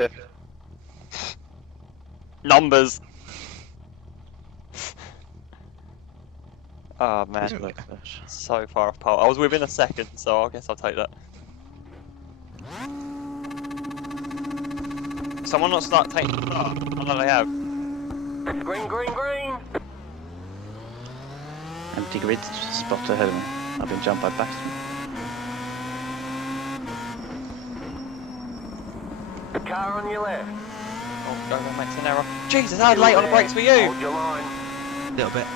5th. Numbers. Oh man, so far off pole. I was within a second, so I guess I'll take that. Someone not start taking the start. I know they have. Green, green, green. Empty grid spot ahead of me. I've been jumped by Bathurst. The car on your left. Oh, go on, makes an error. Jesus, how late on the brakes for you? Hold your line. A little bit.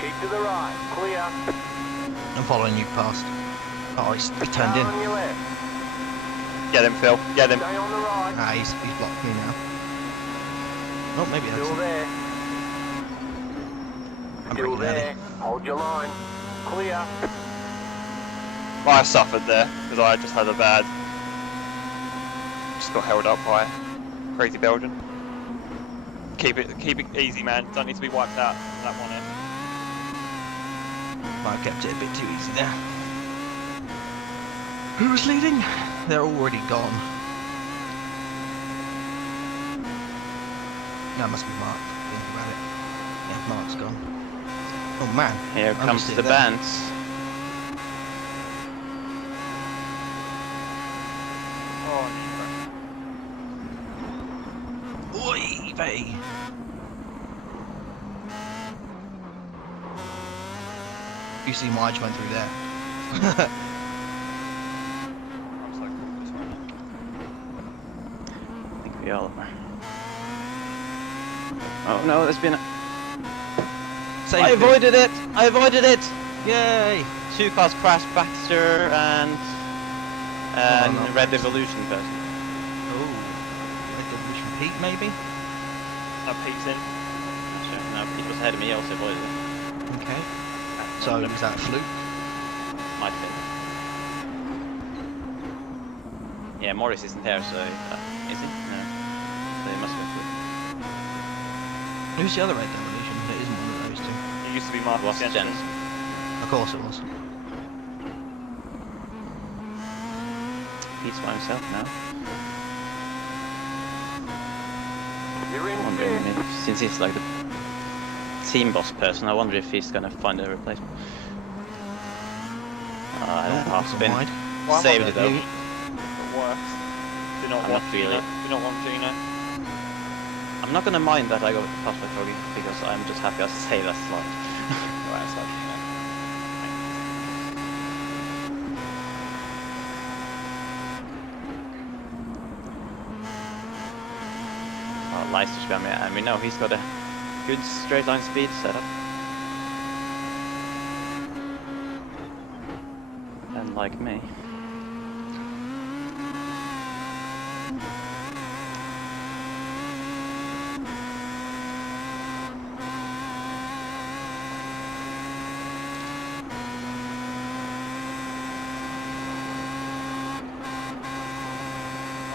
Keep to the right. Clear. I'm following you past. Oh, he's turned in. Car on your left. Get him, Phil. Get him. Stay on the right. Ah, he's blocked me now. Oh, maybe that's Still there. I'm Still breaking there. early. Hold your line. Clear. I suffered there because I just had a bad. Just got held up by crazy Belgian. Keep it easy, man. Don't need to be wiped out from that one end. Might have kept it a bit too easy there. Who was leading? They're already gone. That must be Mark. Think about it. Yeah, Mark's gone. Oh man. Here I'm comes just the there. bands. Oi, vey. You see my edge went through there. I'm so cool with this right now. I think we all are. Oh no, there's been a... I avoided it! I avoided it! Yay! 2 cars crashed, Baxter and no. Red Evolution person. Oh, like a Vision Pete maybe? No, Pete's in. Sure. No, Pete was ahead of me, I also avoided it. Okay. So was that a fluke? Might have been. Yeah, Morris isn't here, so... is he? No. So he must have been. Who's the other Red Evolution? It isn't one of those two. It used to be Mark Was Jensen. Jensen. Of course it was. Pete's by himself now. You're in Wondering fifth. if, since he's like the team boss person, I wonder if he's gonna find a replacement. I don't half spin. Wide. Well, Saved it though. It works. Do not I'm want not Gino. really- Do not want Gino. I'm not gonna mind that I got passed by Foggy because I'm just happy I saved that slot. Right, it's like, Oh, Leicester's got me, and we know he's got a good straight line speed setup. And like me.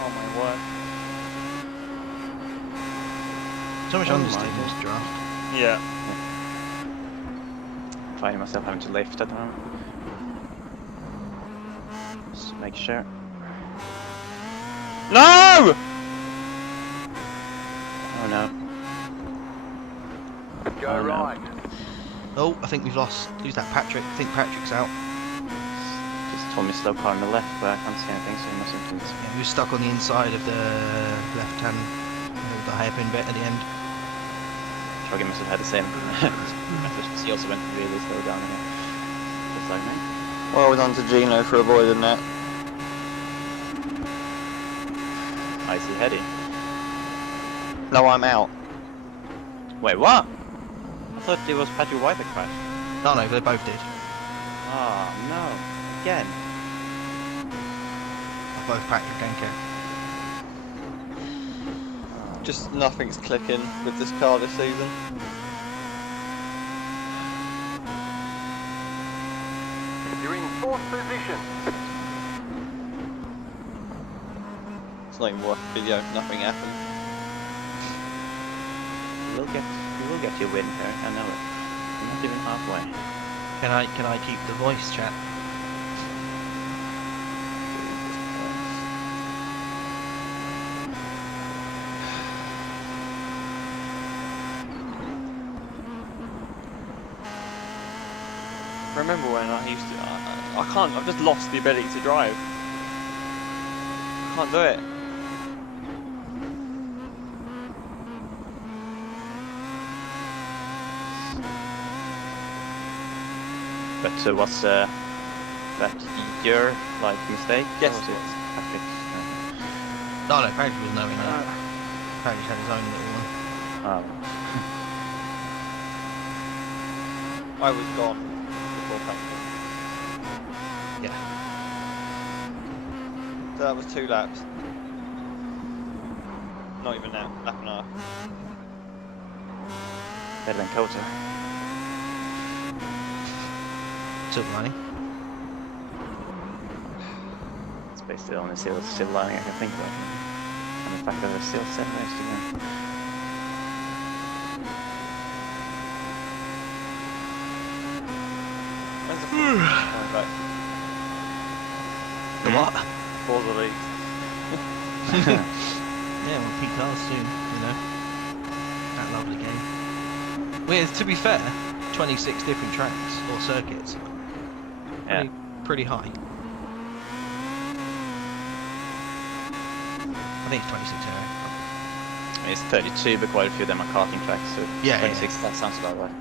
oh my word. So much Oh understeer my in this draft. Yeah. Finding myself having to lift at the moment. Just make sure. No! Oh no. Go Oh, no. right. Oh, I think we've lost. Who's that? Patrick. I think Patrick's out. Just told me slow car on the left, but I can't see anything, so he must have been. Yeah, he was stuck on the inside of the left hand, the hairpin bit at the end. Foggy must have had the same. He also went really slow down here. Just like me. Well done to Gino for avoiding that. I see Heady. No, I'm out. Wait, what? I thought it was Patrick White that crashed. No, no, they both did. Oh no. Again. Both Patrick and Kev. Just nothing's clicking with this car this season. You're in 4th position. It's not even worth the video, nothing happened. You will get your win, Kerry. I know it. You're not even halfway. Can I keep the voice chat? remember when I used to. I can't. I've just lost the ability to drive. I can't do it. But was that your like mistake? Yes, or was it was. Patrick's? No, no, Patrick was knowing that. Patrick had his own little one. Oh. I was gone before practice. Yeah. So that was 2 laps. Not even now, lap and a half. Better than Kota. Silver lining. It's basically the only silver lining I can think about. And the fact that there's still 7 races to go. When's the coming back? The what? For the league. Yeah, well, P cars soon, you know. That lovely game. Well, to be fair, 26 different tracks or circuits. Yeah. Pretty high. I think it's 26 anyway. It's 32, but quite a few of them are karting tracks, so Yeah, 26, that sounds about right.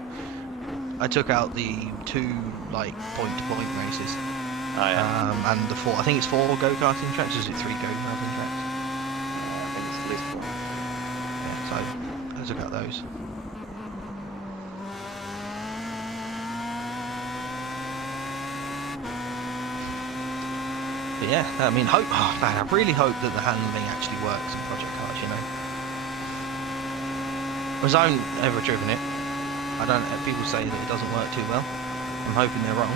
I took out the 2 like point-to-point races, Oh yeah. and the 4. I think it's 4 go-karting tracks. Or is it 3 go-karting tracks? I think it's at least 4. Yeah, so I took out those. But yeah, I mean, hope. Oh man, I really hope that the handling actually works in Project Cars. You know, because I haven't ever driven it. I don't. People say that it doesn't work too well. I'm hoping they're wrong.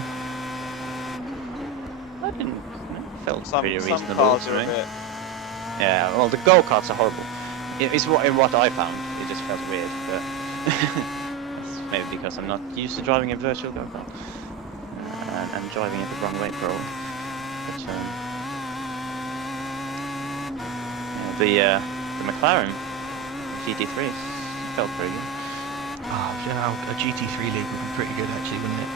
I didn't. Felt Some pretty cars reasonable to are a me. bit. Yeah, well, the go-karts are horrible. It's what I found. It just felt weird, but that's maybe because I'm not used to driving a virtual go-kart. And I'm driving it the wrong way, probably. But yeah, the McLaren GT3 felt pretty good. Oh, you know, a GT3 league would be pretty good actually, wouldn't it?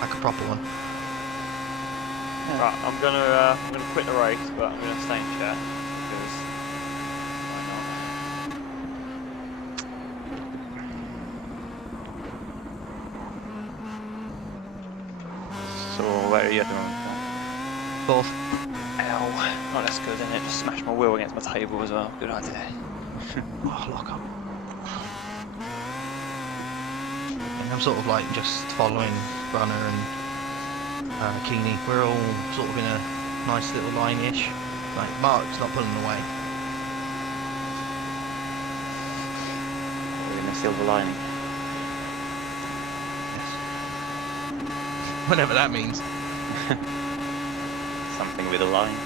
Like a proper one. Right, I'm gonna quit the race, but I'm gonna stay in chat because why not? So where are you at the moment? 4th. Ow! Oh, that's good, isn't it? Just smash my wheel against my table as well. Good idea. Oh, lock up. And I'm sort of like just following Brunner and Keeney. We're all sort of in a nice little line-ish. Like Mark's not pulling away. We're in a silver lining. Yes. Whatever that means. Something with a line.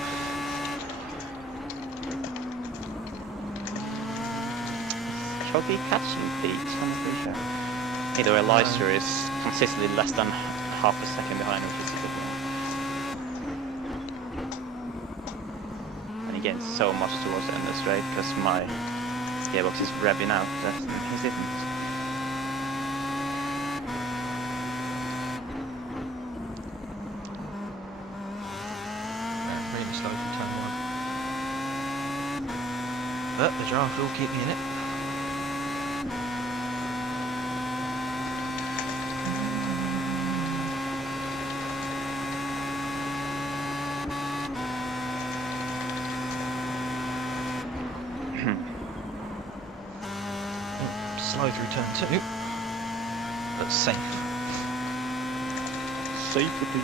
Shall be catching beats, I'm pretty sure. Either way, Leicester is consistently less than half a second behind, which is good. And he gains so much towards the end of the straight because my gearbox is revving out. His isn't. Really slow from turn 1. But the draft will keep me in it. Slow through turn 2, but safe. Safety.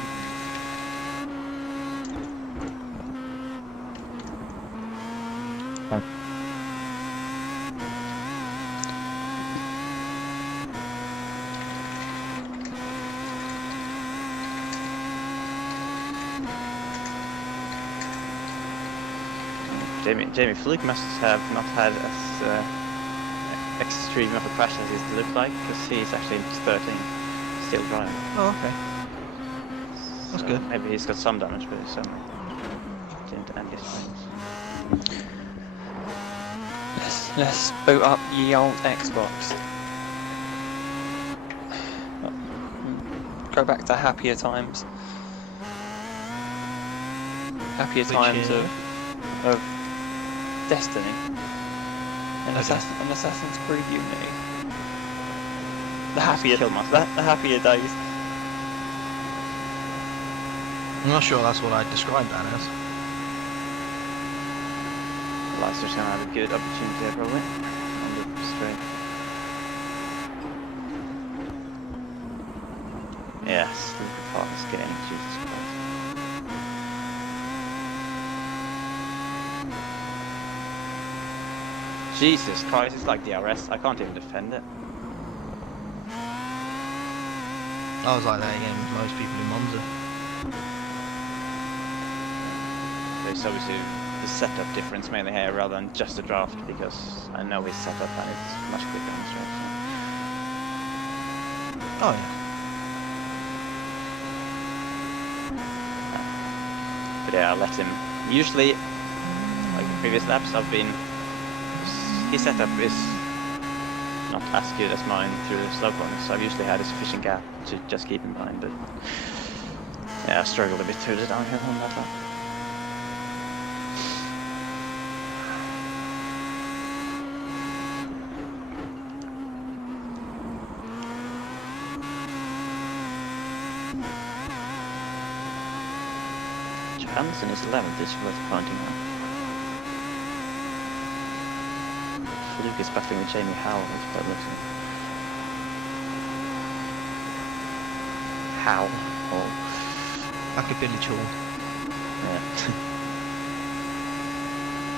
Jamie Fluke must have not had as extreme of a crash as it looked like, because he's actually in 13, still driving. Oh, okay. That's So good. Maybe he's got some damage, but some didn't end his race. Let's boot up ye old Xbox. go back to happier times. Happier Which times is? of Destiny. And Okay. Assassin's Creed Unity. The Just happier, kill myself. the happier days. I'm not sure that's what I'd describe that as. Leicester's gonna have a good opportunity there probably on the straight. Yes, look at fast game, Jesus Christ. Jesus Christ, it's like DRS, I can't even defend it. I was like that again with most people in Monza. There's obviously the setup difference mainly here rather than just the draft because I know his setup and it's much quicker on the straight. Oh yeah. But yeah, I'll let him. Usually, like the previous laps, his setup is not as good as mine through the slow corners, so I've usually had a sufficient gap to just keep in mind, but yeah, I struggled a bit through the downhill on that lap. Johansson is 11th, is worth pointing out. Luke is battling with Jamie Howell, that looks like. Howell? Oh. Like a Billy Chall. Yeah.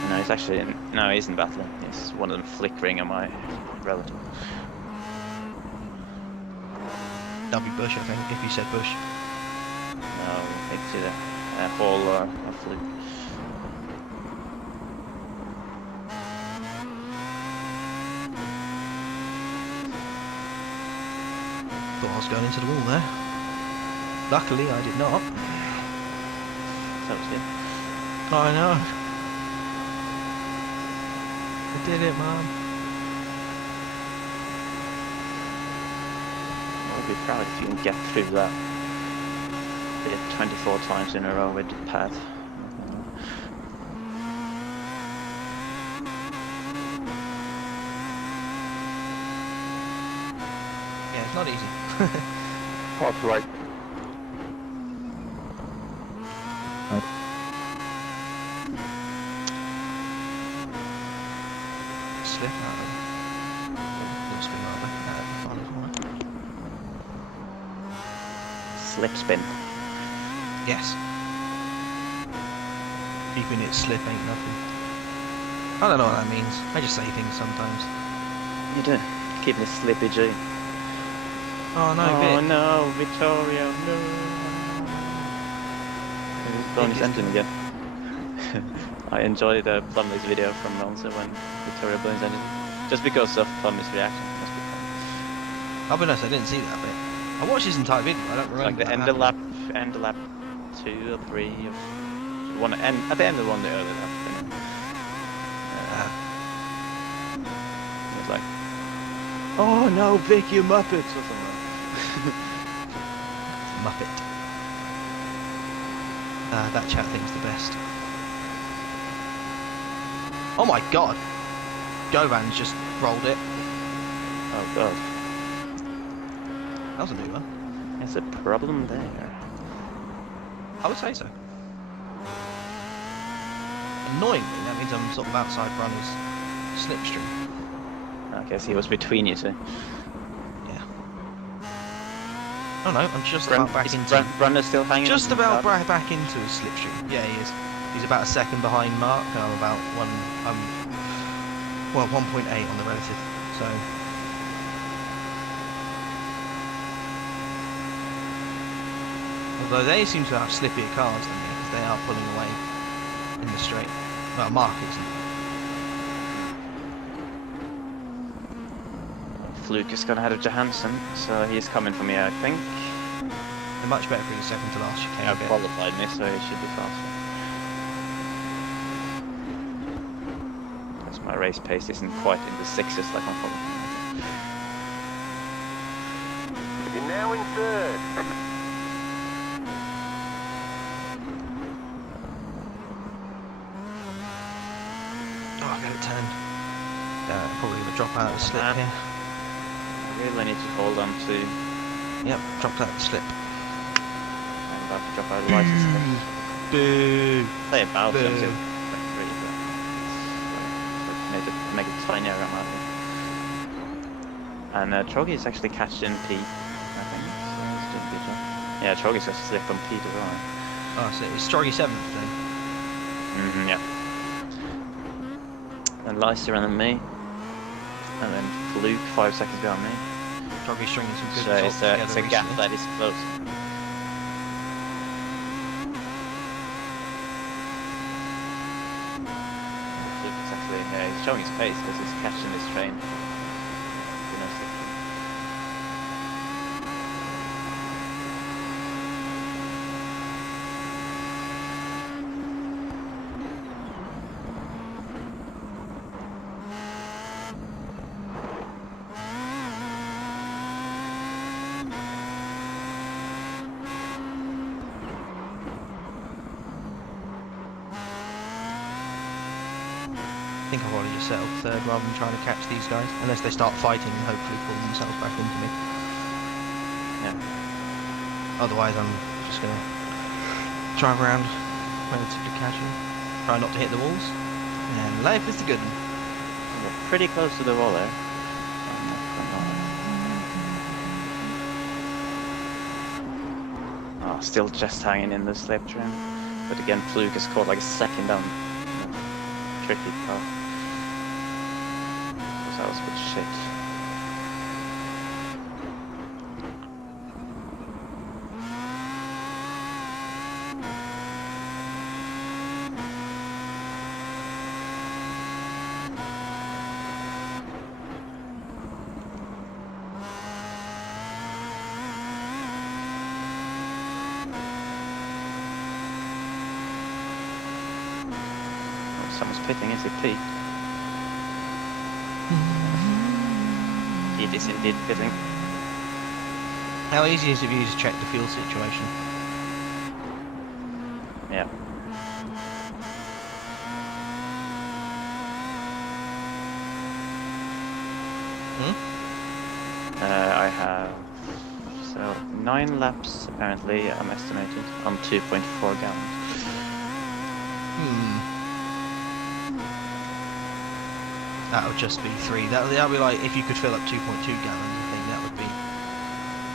No, he's actually no, he isn't battling. He's one of them flickering on my relative. That'd be Bush, I think, if you said Bush. No, it's either Hall or Fluke. Thought I was going into the wall there. Luckily, I did not. That was good. I know. I did it, man. I'll be proud if you can get through that. Did it 24 times in a row with the pad. Yeah, it's not easy. That's right. Slip out of it. Little spin rather. Final corner. Slip spin. Yes. Keeping it slip ain't nothing. I don't know what that means. I just say things sometimes. You do. Keeping it slippy G. Oh no, Oh Vic. no, Vittorio, no. He's blowing his engine again. I enjoyed Plumley's video from Monza when Vittorio blew his engine. Just because of Plumley's reaction. Must be fun. I'll be honest, I didn't see that bit. I watched his entire video, I don't It's remember like the that end of happening. lap 2 or 3 of one, and at the end of one the early lap. It was like, oh no, Vic, you Muppets or something. Muppet. That chat thing's the best. Oh my god! Govan's just rolled it. Oh god, That was a new one. there's a problem there. I would say so. Annoyingly, that means I'm sort of outside Brunner's slipstream. I guess he was between you two. Yeah. Oh no, I'm just about back into... Brunner's still hanging. Just on the about car? back into his slipstream. Yeah, he is. He's about a second behind Mark, and I'm about 1.8 on the relative. So although they seem to have slippier cars than me, because they are pulling away in the straight. Well, Mark isn't. Fluke is gonna head of Johansson, so he's coming for me, I think. They're much better for the second to last chicane. He qualified me, so he should be faster. Because my race pace isn't quite in the sixes like I'm following. You're now in third. Probably going to drop out of the slip Man. here. I really need to hold on to. Yep, dropped out of the slip. I'm about to drop out of the license. Boo! Say about Boo. I'm still 23, but make it tinier around my head. And Troggy is actually catched in P, I think. So he's doing a good job. Yeah, Troggy's got to slip on P as well. Oh, so it's Stroggy 7th then. Yeah. And Lycer and then me. And then Luke 5 seconds behind me. Stroggy stringing some good So results together it's a gap recently. that is close. Luke is actually, he's showing his face because he's catching this train. You know, I think I'll probably just settle third rather than trying to catch these guys, unless they start fighting and hopefully pull themselves back into me. Yeah. Otherwise, I'm just going to drive around relatively casually, try not to hit the walls, and life is the good one. We're pretty close to the wall there. Oh, still just hanging in the slip train. But again, Fluke has caught like a second down. Tricky car. That was a bit shit. Someone's pitting, is it Pete? It is indeed pitting. How easy is it for you to check the fuel situation? Yeah. I have 9 laps apparently. I'm estimated on 2.4 gallons. That would just be 3. That'll be like if you could fill up 2.2 gallons. I think that would be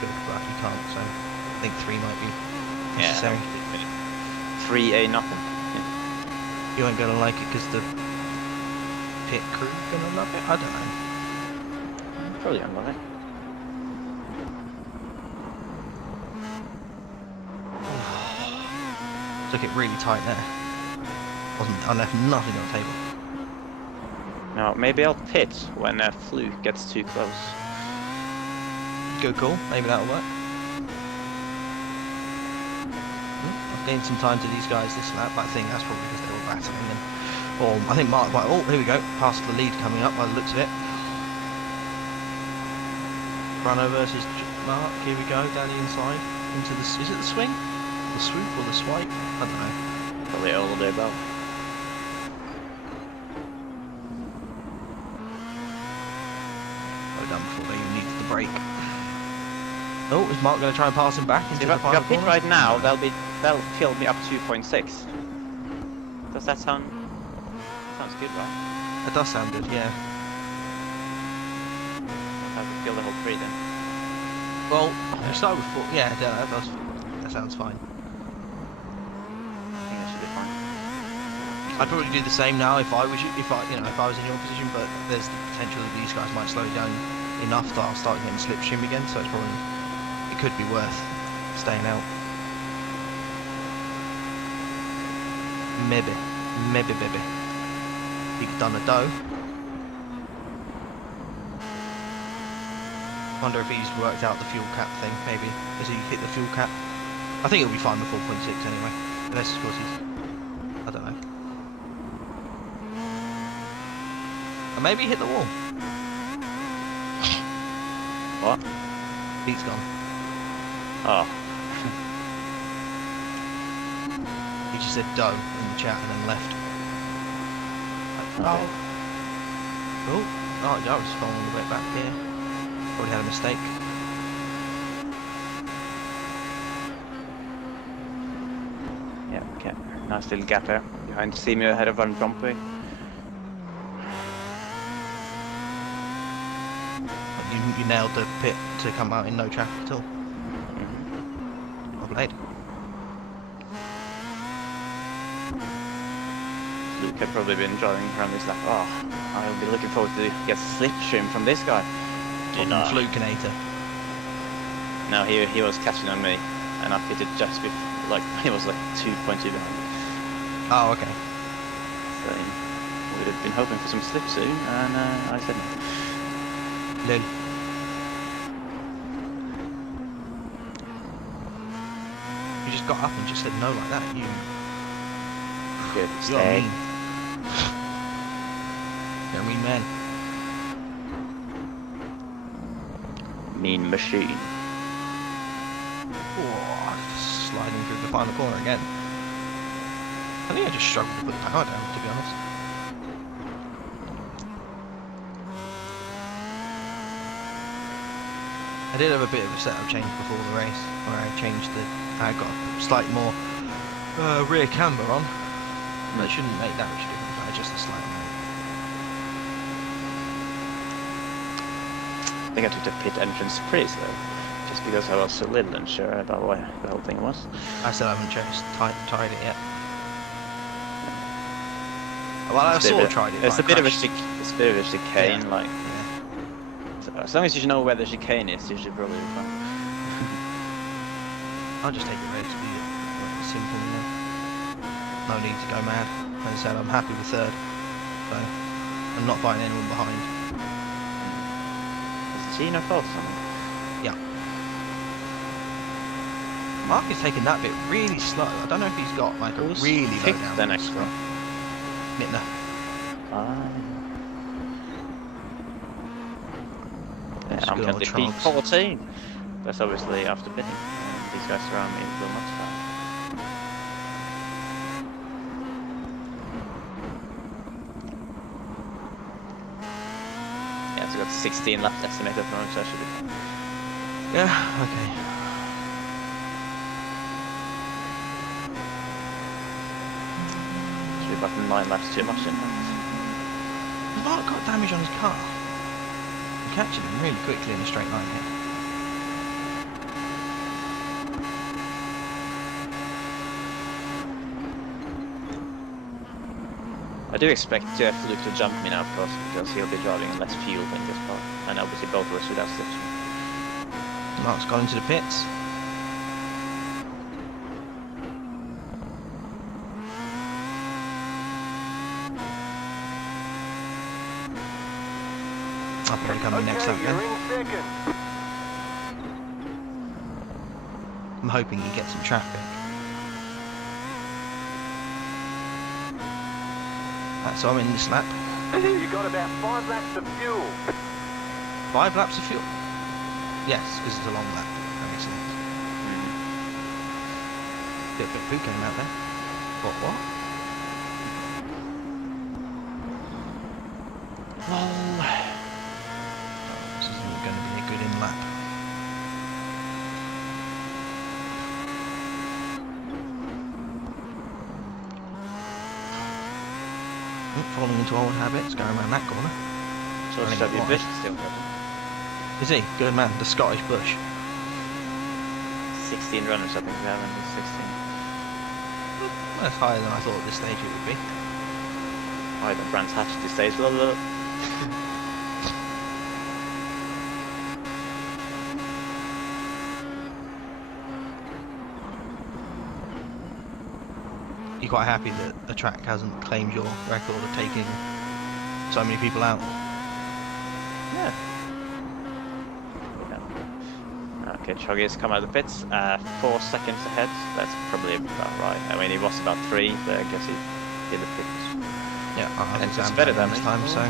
good, but you can't. So I think 3 might be necessary. 3A nothing. You ain't gonna like it because the pit crew gonna love it. I don't know. Probably on it. Took it really tight there. I left nothing on the table. Now maybe I'll pit when Fluke gets too close. Good call. Maybe that'll work. I've gained some time to these guys this lap. I think that's probably because they were battling. Or I think Mark might. Oh, here we go. Past the lead coming up by the looks of it. Bruno versus Mark. Here we go. Down the inside into the. Is it the swing? The swoop or the swipe? I don't know. Probably all the way about. Done before they even needed the brake. Oh, is Mark going to try and pass him back into If the I final pit corner? right now, they'll fill me up 2.6. Does that sound? Sounds good, right? That does sound good, yeah. I'll have to fill the whole 3 then. Well, we started with 4. Yeah, that sounds fine. I think that should be fine. I'd probably do the same now if I was in your position, but there's the potential that these guys might slow down enough that I'll start getting slipstream again, so it could be worth staying out. Maybe. You've done a dough. Wonder if he's worked out the fuel cap thing, maybe. Has he hit the fuel cap? I think it'll be fine with 4.6 anyway. Unless of course he's... I don't know. Or maybe hit the wall. What? Pete's gone. Oh. He just said dough in the chat and then left. Oh. Oh, yeah, I was following the way back here. Probably had a mistake. Yeah, okay. Nice little gap there. Behind Seymour ahead of Van Brompey. You nailed the pit to come out in no traffic at all. Well played. Luke had probably been driving around this lap. Oh, I'll be looking forward to get slipstream from this guy. Flukinator. No, he was catching on me, and I pitted just before, like, he was like 2.2 behind. Oh, okay. So we would have been hoping for some slip soon, and I said no. Lil. You just got up and just said no like that. You're Stay. mean. You're a mean man. Mean machine. Oh, just sliding through the final corner again. I think I just struggled to put the power down, to be honest. I did have a bit of a setup change before the race, where I changed I got a slightly more rear camber on. That shouldn't make that much difference, but just a slight amount. I think I took the pit entrance pretty slow, just because I was a little unsure about what the whole thing was. I still haven't tied it yet. Well, I sort of tried it. It's a but bit I of a crashed. it's a bit of a chicane, Yeah. like. Yeah. So as long as you know where the chicane is, you should probably be fine. I'll just take it relatively simple, you know. No need to go mad. As I said, I'm happy with third, so I'm not fighting anyone behind. Is Gino close? Mark is taking that bit really slow. I don't know if he's got like a Who's really low fifth down. then, actually? Nittner. Yeah, Just I'm good old currently Trogs. P14. That's obviously after bidding. These guys around me will not start. Yeah, so got 16 laps estimated for him, so I should be fine. Yeah, okay. Should be about 9 laps too much in that. Has Mark got damage on his car? I'm catching him really quickly in a straight line here. I do expect Luke to jump me now, of course, because he'll be driving less fuel in this part, and obviously both of us without slipstream. Mark's gone into the pits. I'll probably come in next lap then. I'm hoping he gets some traffic. So I'm in this lap. You got about 5 laps of fuel. 5 laps of fuel? Yes, because it's a long lap. That makes sense. Bit of poo came out there. What? Oh. This isn't going to be a good in lap. Falling into old habits, going around that corner. So Running Stubby wide. Bush is still good. Is he? Good man, the Scottish Bush. 16 runners, I think we have in this 16. That's higher than I thought at this stage it would be. Either Brands Hatch at this stage. Well, You're quite happy that the track hasn't claimed your record of taking so many people out. yeah. Okay, Choggy has come out of the pits. 4 seconds ahead. That's probably about right. I mean, he was about 3, but I guess he did the pits. Yeah, I And think it's better than this me. time, so.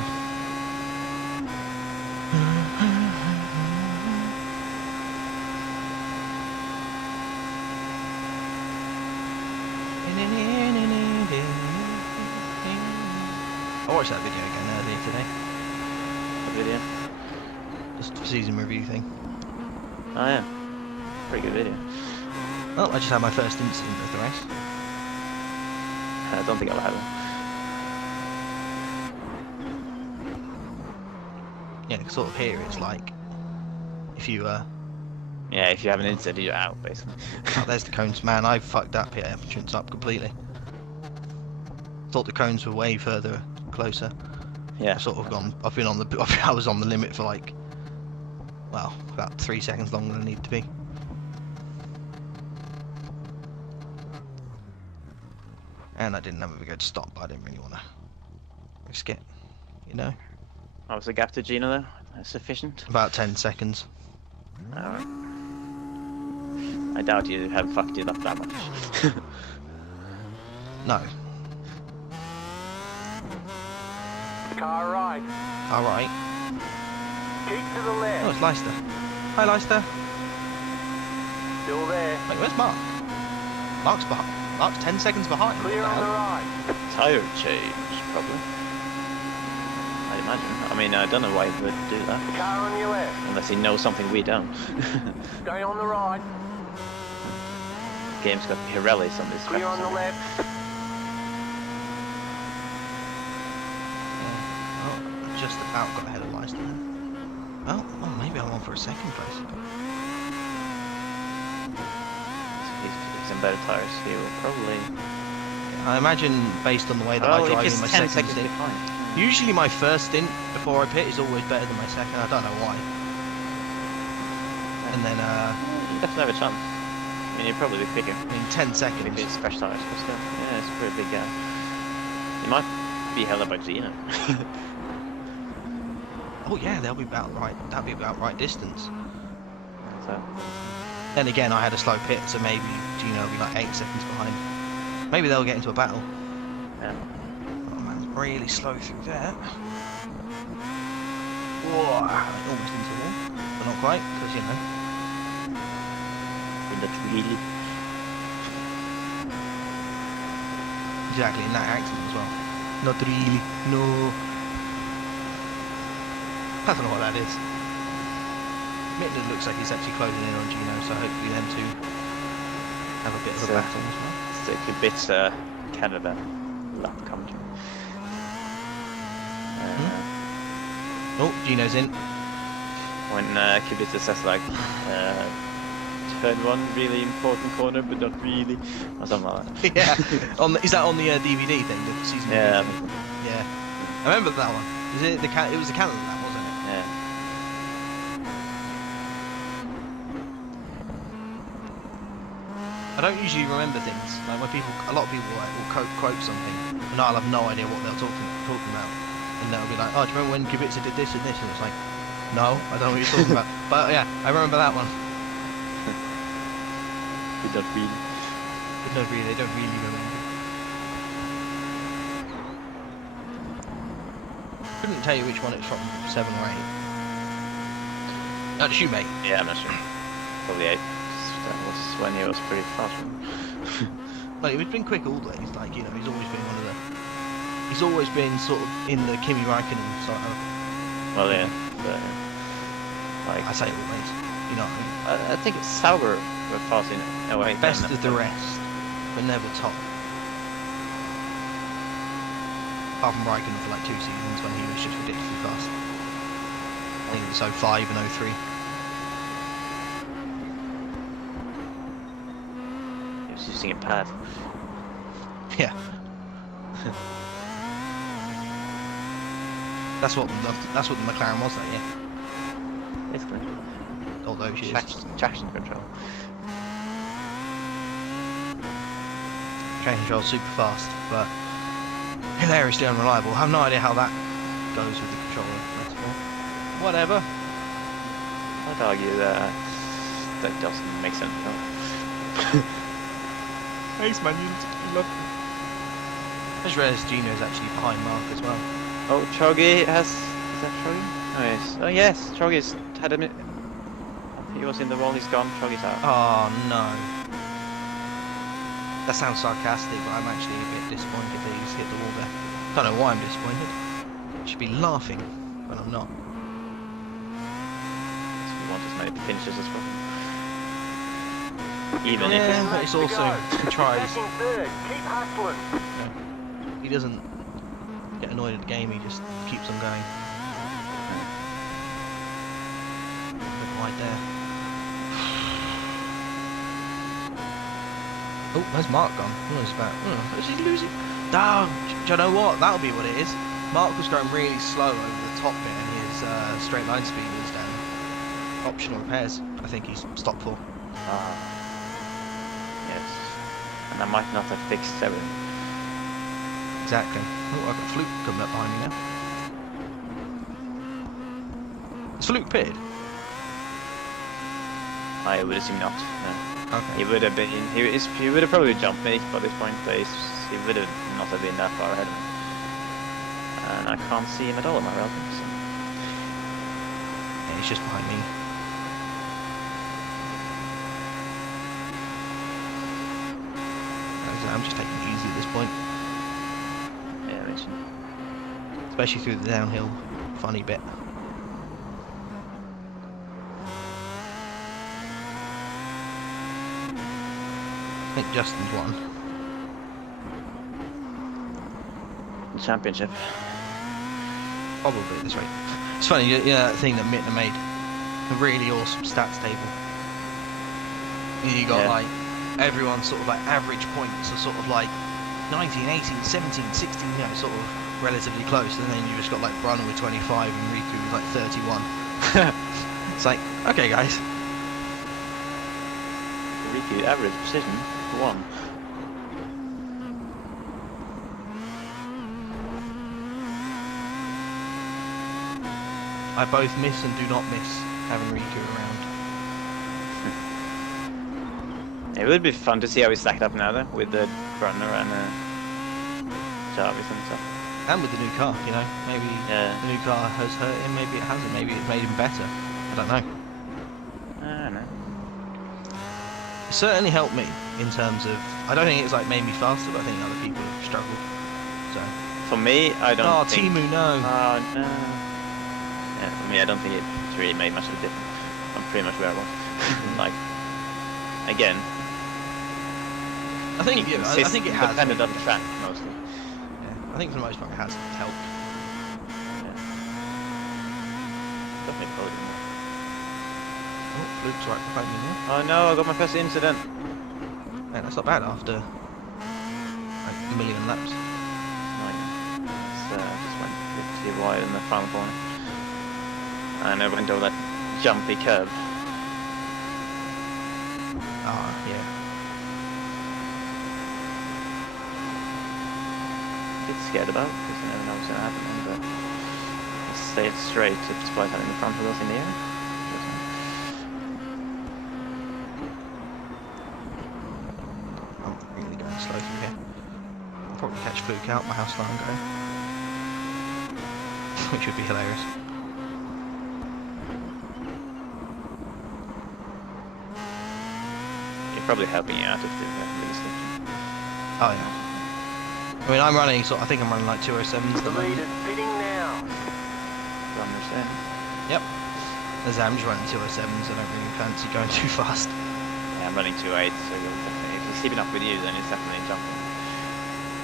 I watched that video again earlier today. video. Just a season review thing. Oh yeah, pretty good video. Well, I just had my first incident with the race. I don't think I'll have it. Yeah, sort of here it's like if you Yeah, if you have an incident, you're out basically. oh, there's the cones, man. I fucked that pit entrance up completely. Thought the cones were way further closer. Yeah. I've sort of gone. I've been on the. I was on the limit for like, well, about 3 seconds longer than I need to be. And I didn't have a good stop, but I didn't really want to risk it, you know. What was the gap to Gino there? Sufficient? About 10 seconds. Alright. I doubt you have fucked it up that much. No. Car right. All right. Keep to the Oh, left. it's Leicester. Hi, Leicester. Still there. Wait, where's Mark? Mark's behind. Mark's 10 seconds behind. Clear What on the the hell? right. Tire change, probably. I imagine. I mean, I don't know why he would do that. Car on your left. Unless he knows something we don't. Stay on the right. Game's got Pirellis on this Clear on the track. left. Oh, just about got ahead of Leicester. Oh, maybe I'm on for a second place. He's in better tires. He will probably. I imagine, based on the way that I Oh, drive if in my it's 10 second seconds stint. behind. Usually my first stint before I pit is always better than my second. I don't know why. And then, You definitely have a chance. I mean, you'd probably be quicker. I mean, 10 If seconds. it's fresh tires, but still. Yeah, it's a pretty big gap. You might be held up by Gino. Oh yeah, they'll be about right. That'll be about right distance. So, Then again, I had a slow pit, so maybe Gino will be like 8 seconds behind. Maybe they'll get into a battle. yeah. Oh man, it's really slow through there. Whoa, almost into the wall, but not quite, because you know. Not really. Exactly, in that accent as well. Not really, no. I don't know what that is. Mitton looks like he's actually closing in on Gino, so hopefully them two have a bit of a So- battle as well. It's a good bit Canada lap commentary. Oh, Gino's in. When Kubica says like, turn one really important corner, but not really, or something like that. Yeah. Is that on the DVD thing? The season Yeah. review thing? Yeah. I remember that one. Is it the it was the Canada lap, wasn't it? Yeah. I don't usually remember things. Like when a lot of people like, will quote something, and I'll have no idea what they're talking about. And they'll be like, "Oh, do you remember when Kubica did this and this?" And it's like, "No, I don't know what you're talking about." But yeah, I remember that one. But not really. They don't really remember. Couldn't tell you which one it's from, 7 or 8. That's you, mate. Yeah, I'm not sure. Probably 8. That was when he was pretty fast. Well, he's been quick all day. He's like, you know, he's always been one of the. He's always been sort of in the Kimi Raikkonen sort of. Well, yeah. But, like, I say always. You know what I mean? I think it's Sauber were fast in 08. Best of the rest, but never top. Apart from Raikkonen for like 2 seasons when he was just ridiculously fast. I think it was 05 and 03. He was using a pad. Yeah. That's what the McLaren was that year. Basically. All those years. Traction control. Train control super fast, but hilariously unreliable. I have no idea how that goes with the controller metaphor. Whatever. I'd argue that doesn't make sense at all. Thanks, man. You love me. I just realised Gino is actually behind Mark as well. Oh, Chogi has. Is that Chogi? Oh, yes. Oh, yes. Chogi's had a minute. He was in the wall, he's gone. Chogi's out. Oh no. That sounds sarcastic, but I'm actually a bit disappointed that he's hit the wall there. Don't know why I'm disappointed. I should be laughing, but I'm not. you want as many finishes as possible. Even if Yeah, it's but it's also he tries. Second, third. Keep hustling. He doesn't get annoyed at the game. He just keeps on going. Right there. Oh, where's Mark gone? What is that? Oh, is he losing? Oh, do you know what? That'll be what it is. Mark was going really slow over the top bit, and his straight line speed was down. Optional repairs, I think he's stopped for. yes, and I might not have fixed everything. Exactly. Oh, I've got Fluke coming up behind me now. Is Fluke pitted? I would assume not. No. Okay. He would have been. He would have probably jumped me by this point. But he would have not have been that far ahead of me. And I can't see him at all in my relevance. So. Yeah, he's just behind me. I'm just taking it easy at this point, Yeah, makes sense. especially through the downhill funny bit. I think Justin's won. Championship. Probably at this rate. It's funny, you know that thing that Mittner made? A really awesome stats table. You got Yeah. like, everyone's sort of like average points are sort of like 19, 18, 17, 16, you know, sort of relatively close. And then you just got like Brunner with 25 and Riku with like 31. It's like, okay guys. Riku average precision 1. I both miss and do not miss having Riku around. It would be fun to see how we stacked up now though, with the Brunner and Jarvis and stuff. And with the new car, you know, maybe Yeah. the new car has hurt him, maybe it hasn't, maybe it's made him better. I don't know. I don't know. It certainly helped me in terms of, I don't think it's like made me faster, but I think other people have struggled. So. For me, I don't Oh, think... Timu, no. Oh, no. Yeah, for me, I don't think it's really made much of a difference. I'm pretty much where I was. Like, again, I think it has. dependent on the track, mostly. Yeah, I think for the most part it has helped. Yeah. Definitely podium. Oh, Luke's right behind me now. Oh no, I got my first incident. Yeah, that's not bad after like a million laps. Just went 50 wide in the final corner. And I went over that jumpy curve. Ah, yeah. A bit scared about because you never know what's going to happen. But I stayed straight despite having the front wheels in the air. I'm really going slow through here. I'll probably catch Fluke out by how slow I'm going. Which would be hilarious. You're probably helping you out if you're really slipping. Oh yeah. I mean, I'm running, so I think I'm running like 207s at The the moment. leader's pitting now. I understand. Yep. As I'm just running 207s, I don't really fancy going too fast. Yeah, I'm running 2.8, so you'll definitely, if he's keeping up with you, then he's definitely jumping.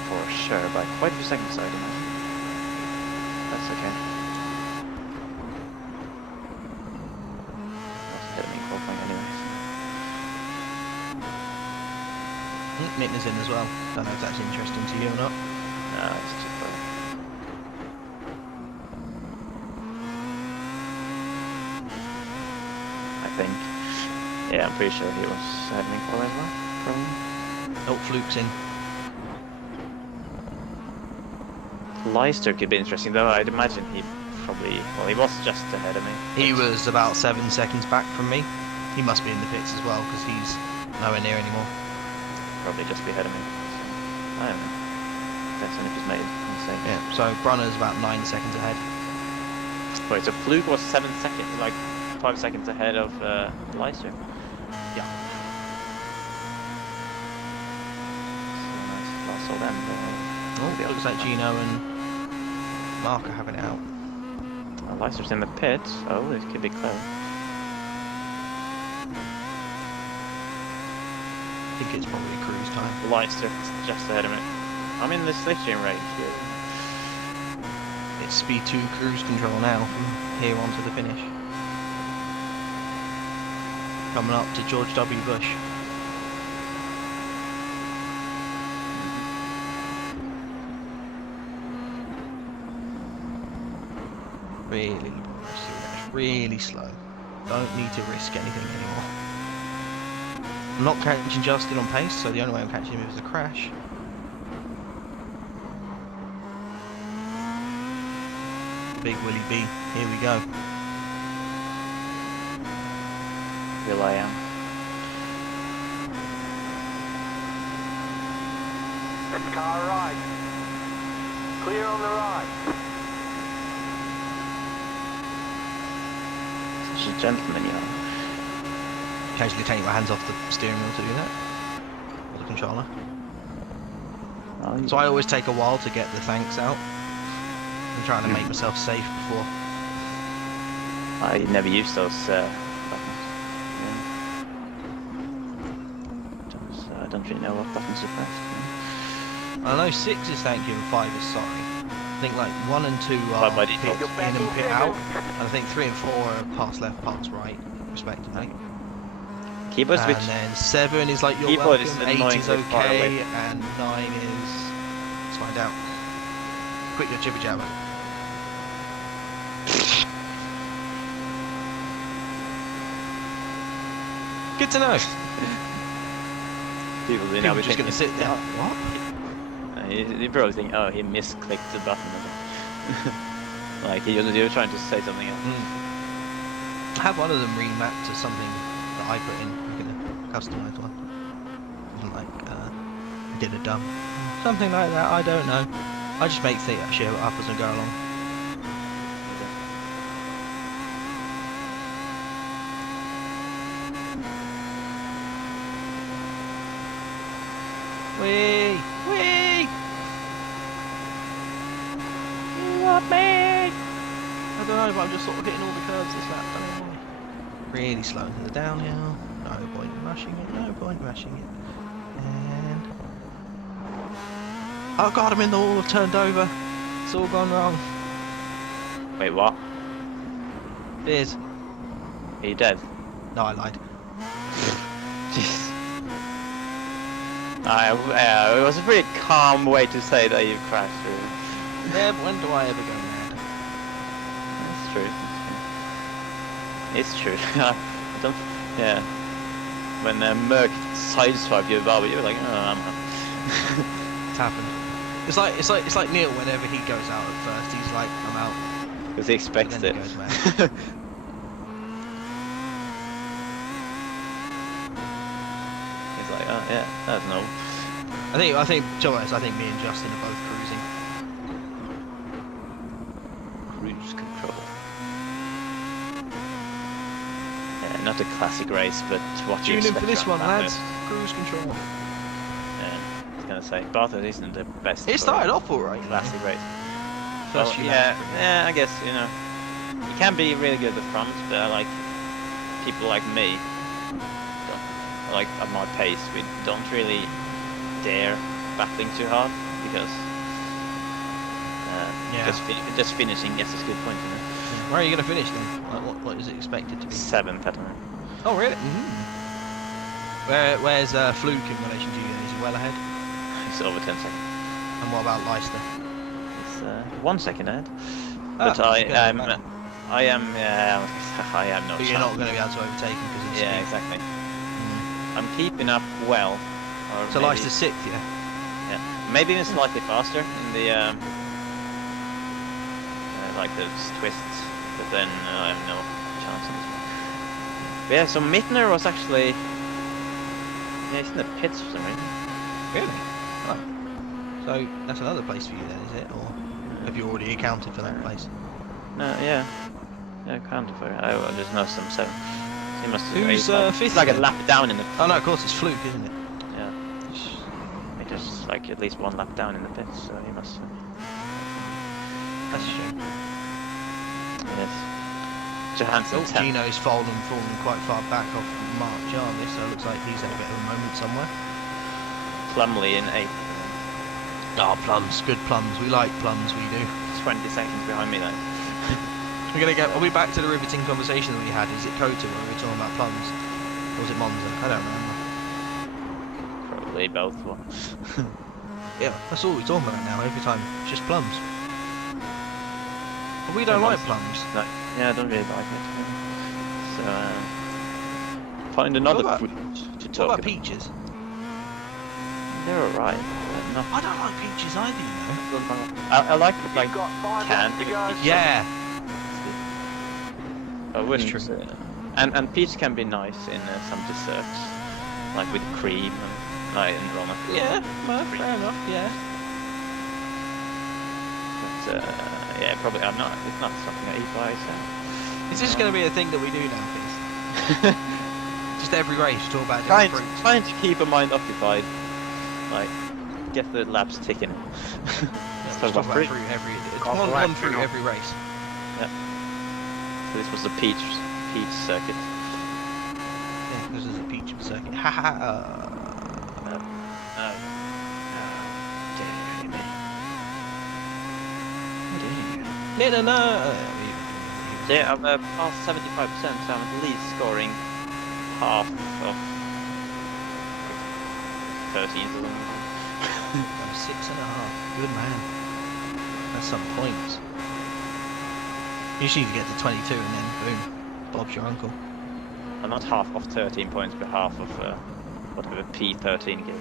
For sure, by quite a few seconds, I imagine. That's okay. That's ahead of me qualifying anyways. Mittner's in as well. Don't know if that's interesting to you or not. No, it's too far. I think. Yeah, I'm pretty sure he was ahead of me quite as well. Probably. Oh, Fluke's in. Leicester could be interesting though. I'd imagine he probably. Well, he was just ahead of me. He but- was about 7 seconds back from me. He must be in the pits as well because he's nowhere near anymore. Probably just be ahead of me. So, I don't know. That's only if he's made a mistake. Yeah, so Brunner's about 9 seconds ahead. Wait, so Fluke was 7 seconds, like 5 seconds ahead of Leicester. Yeah. So nice. Lost all them. Oh, it looks like Gino and Mark are having it out. Leicester's in the pit. Oh, it could be close. think it's probably cruise time. Lights just ahead of me. I'm in the slipstream range. Yeah. It's speed 2 cruise control now from here on to the finish. Coming up to George W. Bush. Really slow. Don't need to risk anything anymore. I'm not catching Justin on pace, so the only way I'm catching him is a crash. Big Willie B, here we go. Here I am. Car right. Clear on the right. Such a gentleman, you know. Occasionally taking my hands off the steering wheel to do that. Or the controller. Oh, So I always take a while to get the thanks out. I'm trying to make myself safe before. I never used those buttons. Yeah. I don't really know what buttons to press. I know 6 is thank you and 5 is sorry. I think like 1 and 2 are By pit default. in and pit out. And I think 3 and 4 are pass left, pass right, respectively. Keyboard switch. And then 7 is like your Keyboard welcome, is 8 annoying is so far okay, away. and 9 is... Let's find out. Quit your jibber jabber. Good to know. People People now are just going to sit there. What? You probably think, oh, he misclicked the button. Like he was trying to say something else. I have one of them remapped to something that I put in, like a customized one. Something like, I did a dumb. Something like that, I don't know. I just make shit up as I go along. Wee! Wee! You want me? I don't know, but I'm just sort of hitting all the curves this lap. I don't know why. Really slow into the downhill. No point in rushing it. No point in rushing it. And oh god, I'm in the wall. I've turned over. It's all gone wrong. Wait, what? Beers. Are you dead? No, I lied. Jeez. It was a pretty calm way to say that you crashed through. Yeah, but when do I ever go mad? That's true. It's true. I don't. Yeah. When Merc sideswiped you above, you were like, oh, I'm out. It's happened. It's like Neil. Whenever he goes out at first, he's like, I'm out. Because he expects Then it. he goes mad. He's like, oh yeah, that's no. I think, to be honest, I think me and Justin are both cruising. Cruise control. Yeah, not a classic race, but what you Tune in expect for this from one, lads. Bathurst. Cruise control. Yeah, I was gonna say, Bathurst isn't the best. It for started a off alright. classic race. First Well, few yeah, laps. yeah, I guess you can be really good at the front, but like people like me, like at my pace, we don't really dare battling too hard because Yeah. just finishing gets us good points. Where are you going to finish then? Like, what is it expected to be? 7th at the moment. Oh, really? Where's Fluke in relation to you then? Is he well ahead? It's over 10 seconds. And what about Leicester? It's 1 second ahead. Ah, But I it's going am, back. I am no But chance. you're not going to be able to overtake him because of Yeah, speed. exactly. Mm. I'm keeping up well. Or So maybe, Leicester's 6th, yeah? yeah, maybe even slightly faster in the like those twists, but then I have no chance on this one. But yeah, so Mittner was actually he's in the pits for some reason. Really? Oh. So that's another place for you then, is it? Or have you already accounted for that place? No, yeah, kind of. I just know some 7. He must have. Who's, he's like, 5th he's like a then? lap down in the. Oh no, of course it's Fluke, isn't it? Yeah. He just like at least 1 lap down in the pits, so he must. That's a shame. Yes. Johansson. Oh, 10th. Gino's fallen quite far back off Mark Jarvis, so it looks like he's had a bit of a moment somewhere. Plumley in 8th. Oh, plums, good plums. We like plums, we do. 20 seconds behind me though. We're gonna go. Are we back to the riveting conversation that we had? Is it Kota where we were talking about plums, or was it Monza? I don't remember. Probably both. Yeah, that's all we're talking about now. Every time, it's just plums. But we don't like plums. No, yeah, I don't really like it. So find another What about- fruit to What talk about about. peaches? They're alright. But not. I don't like peaches either, you know. I like like You've got 5 laps candy. to go. Yeah. I wouldn't. true. And peach can be nice in some desserts, like with cream and like in Roma. Yeah, well, fair enough. Yeah. But yeah, probably I'm not. It's not something I eat by myself. Is this going to be a thing that we do now, please? Just every race, talk about different fruits. Trying to keep a mind occupied, like get the laps ticking. Yeah, Let's just talk about fruit. every. It's Got one black, fruit you know. every race. So this was the peach circuit. Yeah, this is a peach circuit. Ha ha. No. Yeah, I'm past 75%, so I'm at least scoring half of 13 or something. 6.5. Good man. That's some points. You just need to get to 22 and then boom, Bob's your uncle. I'm not half of 13 points, but half of whatever P13 gives.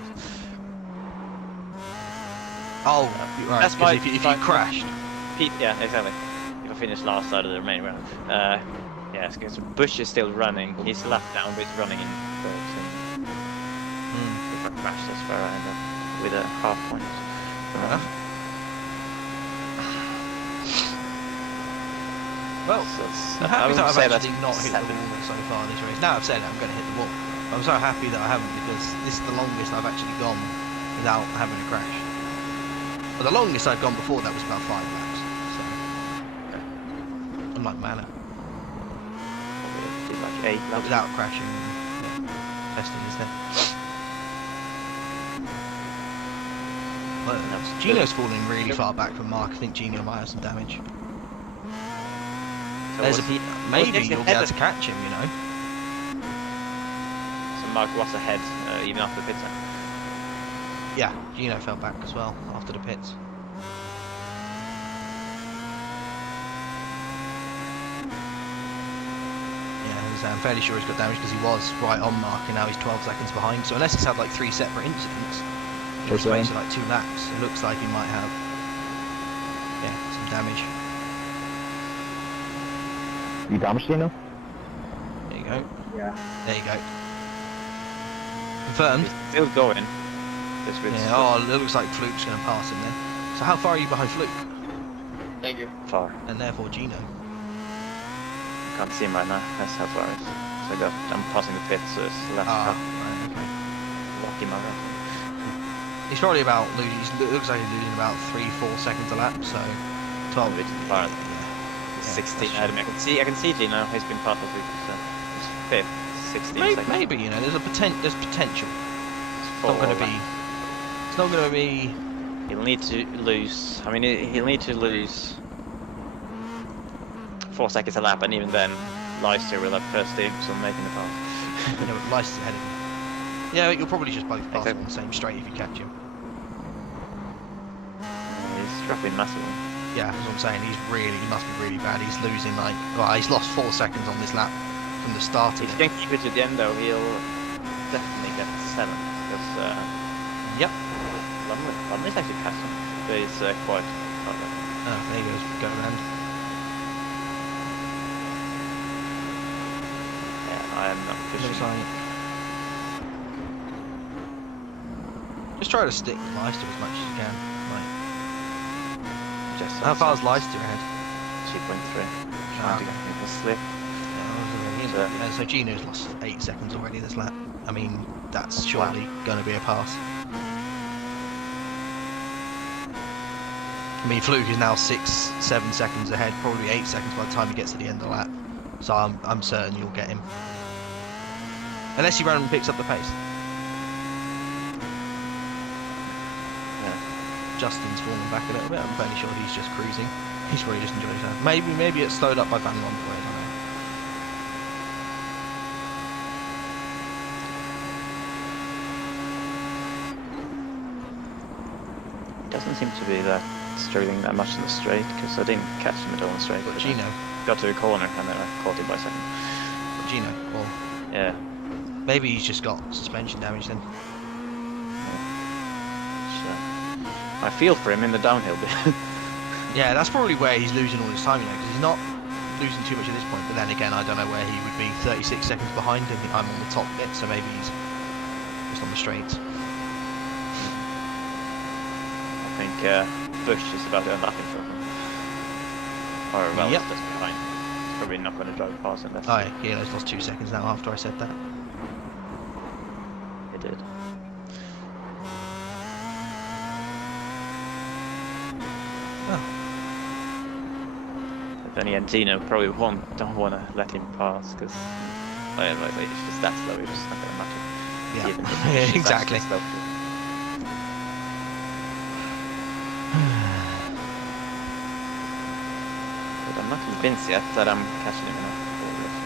Oh, right. That's 'Cause my- if you my- crashed. Yeah, exactly. If I finish last side of the remaining round. Yeah, because Bush is still running. He's lap down, but he's running in 13. If I crash, that's where I end up with a half point. Fair enough. Well, So I'm happy that I've say that's actually not hit the 7. wall so far this race. Now I've said it, I'm going to hit the wall. I'm so happy that I haven't because this is the longest I've actually gone without having a crash. But the longest I'd gone before that was about 5 laps. So, unlike Manor, Did like 8 but laps. without crashing and testing instead. Well, Gino's falling really far back from Mark. I think Gino might have some damage. So There's was a, he, maybe was he you'll be able ahead to catch him, you know. So Mark was ahead even after the pit stop. Yeah, Gino fell back as well after the pits. Yeah, so I'm fairly sure he's got damage because he was right on Mark and now he's 12 seconds behind. So unless he's had like 3 separate incidents in the space of like 2 laps, it looks like he might have, yeah, some damage. You damaged, Dino? There you go. Yeah. There you go. Confirmed. He's still going. Just with Yeah, oh, it looks like Fluke's going to pass him then. So how far are you behind Fluke? Thank you. far. And therefore Gino. Can't see him right now. That's how far it is. So I'm passing the pit, so it's left. Ah, right, okay. Lucky mother. He's probably about losing, it looks like he's losing about 3-4 seconds a lap, so 12. bit far. Yeah. 16. that's I can see Gino. He's been part of it. So it's 5th, 16 Maybe, seconds. maybe, you know, there's potential. It's not going to be. It's not going to be. He'll need to lose. I mean, he'll need to lose 4 seconds a lap, and even then, Leicester will have first dibs on making the pass. You know, Leicester's ahead of him. Yeah, you'll probably just both pass Exactly. on the same straight if you catch him. He's dropping massively. Yeah, that's what I'm saying. He must be really bad. He's losing like, well, he's lost 4 seconds on this lap from the start of If it. he can keep it to the end, though, he'll definitely get 7. Because Yep. Lumley's actually passing, but he's quite. Oh, there he goes. Go around. Yeah, I am not pushing. Looks like. Just try to stick with Leicester as much as you can. Like, Just how far is Leicester ahead? 2.3. Ah, Trying to okay. get me to slip. Yeah, so Gino's lost 8 seconds already this lap. I mean, that's surely going to be a pass. I mean, Fluke is now 6-7 seconds ahead, probably 8 seconds by the time he gets to the end of the lap. So I'm certain you'll get him. Unless he randomly picks up the pace. Justin's falling back a little bit. I'm fairly sure he's just cruising. He's probably just enjoying himself. Maybe it's slowed up by Van Rompuy. I don't know. Doesn't seem to be that struggling that much in the straight, because I didn't catch him at all in the straight. But but Gino, got to the corner and then I caught him by a second. or Yeah. maybe he's just got suspension damage then. I feel for him in the downhill bit. Yeah, that's probably where he's losing all his time, you know, because he's not losing too much at this point. But then again, I don't know where he would be 36 seconds behind him. I'm on the top bit, so maybe he's just on the straights. I think Bush is about to end up in trouble. Or well, Yep. just behind. He's probably not going to drive past him. That's Oh, yeah, he's lost 2 seconds now after I said that. He did. Oh. Then again, Gino probably don't want to let him pass because if it's just that slow, it's just not going to matter. Yeah, Even if yeah, it's exactly. actually slow. But I'm not convinced yet that I'm catching him enough for this.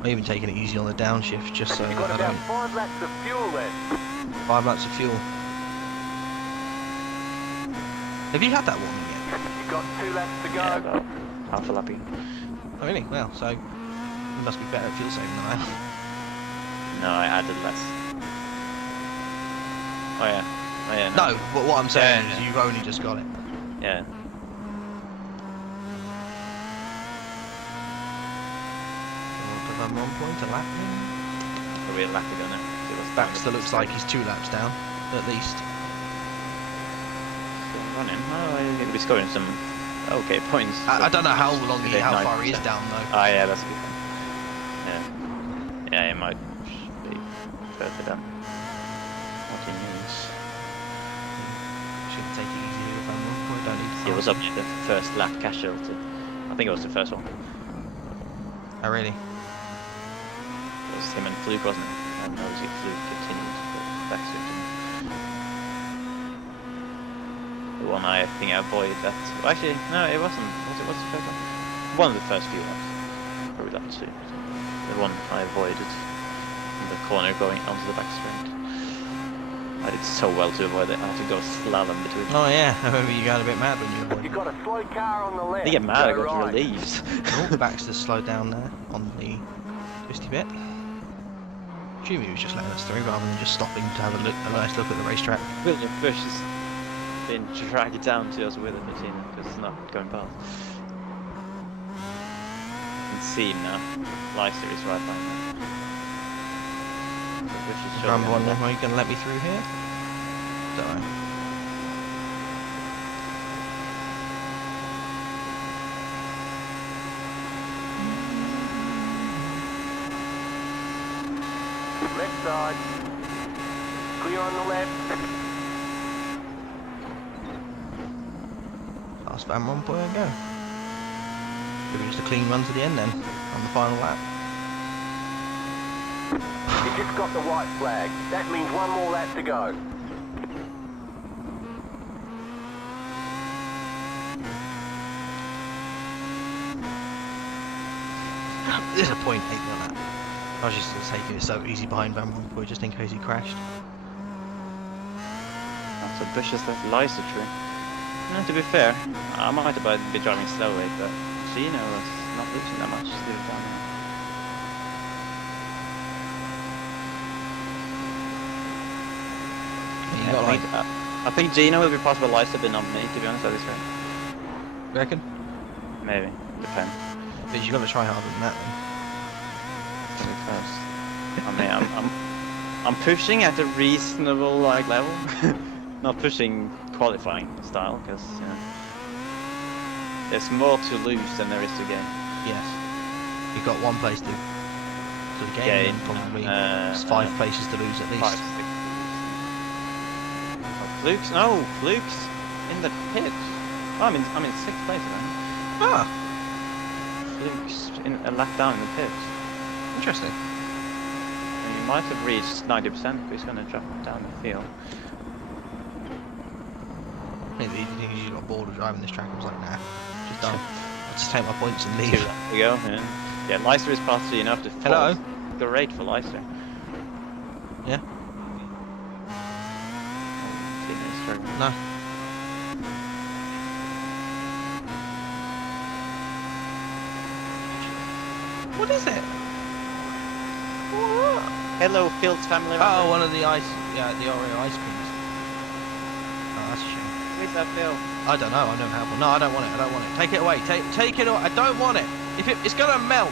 I'm even taking it easy on the downshift just so You've that got I about don't 5 laps of fuel left. 5 laps of fuel. Have you had that warning yet? You've got 2 laps to go. Yeah, about half a lap in. Oh really? Well, so you must be better at fuel saving than I am. No, I added less. Oh yeah. Oh yeah. No, but what I'm saying Yeah, is you've only just got it. Yeah. Van Rompuy to lap him. Probably a lap ago now. It was Baxter looks like he's 2 laps down, at least. still running. Oh, he'll be scoring some okay points. I don't know how long If they how far 9%. he is down though. Oh yeah, that's a good one. Yeah. Yeah, he might be further down. What he needs. Should take it easy with Van Rompuy. Don't need to He was fast up to the first lap casualty. I think it was the first one. Oh really? It was him and Fluke, wasn't it? And obviously Fluke continued back to the one I think I avoided that. Well, actually, no, it wasn't. What's the first one? One of the first few laps. Probably lap 2. The one I avoided in the corner going onto the back straight. I did so well to avoid it. I had to go slalom between. Oh yeah, I remember you got a bit mad when you avoided. You've got a slow car on the left. I get mad, I Go got right. relieved. Oh, Baxter's slowed down there on the twisty bit. Assuming he was just letting us through rather than just stopping to have a nice look at the racetrack. William Bush has been dragged down to us with him, because it's not going past. You can see him now. Leicester is right behind him. So Bush is showing I'm him wondering, that. are you going to let me through here? Don't know. Left side. Clear on the left. Last Van Rompuy and go. Could be just a clean run to the end then, on the final lap. You just got the white flag. That means 1 more lap to go. There's a .8 on that. I was just taking it so easy behind Van Rompuy just in case he crashed. So Bush has left Leicester through. To be fair, I might have been driving slowly, but Gino was not losing that much still down there. You got like, I think Gino will be possible Leicester, but not me, to be honest, at this rate. reckon? Maybe, depends. But you got to try harder than that then. I mean, I'm pushing at a reasonable level, not pushing qualifying style, because you know there's more to lose than there is to gain. Yes. You've got 1 place to gain, and probably 5 places to lose at least. 5, 6. Oh, Fluke's in the pit. Oh, I'm in 6th place, man. Ah, He's in a lap down in the pits. interesting. And he might have reached 90%, but he's going to drop down the field. Maybe he think he's got bored of driving this track. I was like, nah, just done. I'll just take my points and leave. 2 laps to go. Yeah, Leicester is fast enough to Hello? fall. Great for Leicester. Yeah. Tina's struggling. No. What is it? What? Hello, Fields family. Oh, one of the ice, yeah, the Oreo ice creams. Oh, that's a shame. Where's that Phil? I don't know. I've never had one. No, I don't want it. I don't want it. Take it away. Take it away. I don't want it. If it's gonna melt.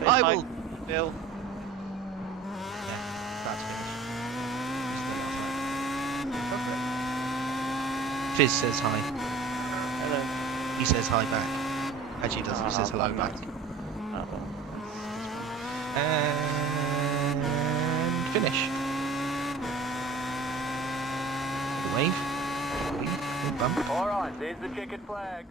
Say I hi, will. Phil. Yeah, that's finished. Fizz says hi. Hello. He says hi back. Actually, he doesn't. He says hello back. Oh, well. And finish. Wave. Wave. Bump. All right, there's the checkered flag.